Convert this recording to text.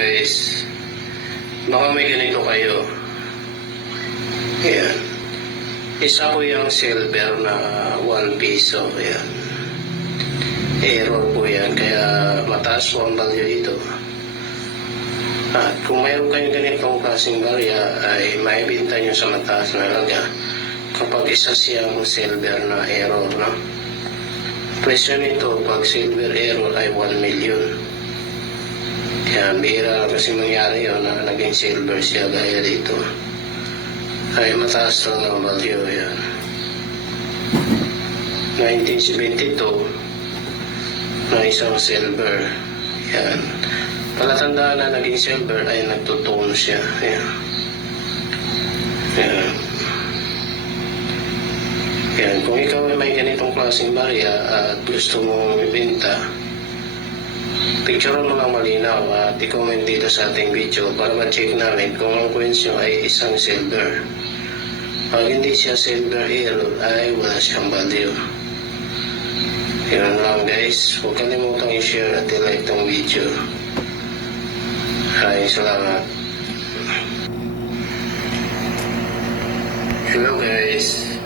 Guys, baka may ganito kayo. Ayan. Isa ko yung silver na 1 piso. Ayan. Error po yan. Kaya mataas po ang value dito. At kung mayroon kayong ganitong klaseng barya, ay maibinta nyo sa mataas na halaga kapag isa siyang silver na error. No? Presyo nito pag silver error ay 1 million. Yan, bihira kasi mangyari yun na naging silver siya gaya dito. Ay mataas lang ang value yan. 1972 na isang silver. Yan. Palatandaan na naging silver ay nagtutone siya. Yan. Yan. Yan. Kung ikaw ay may ganitong klaseng barya at gusto mong ibenta, picture mo lang malinaw at i-comment dito sa ating video para ma-check namin kung ang coins nyo ay isang silver. Pag hindi siya silver error ay wala siyang value. Yun lang guys. Huwag kalimutang i-share at i-like tong video. Ay, salamat. Hello guys.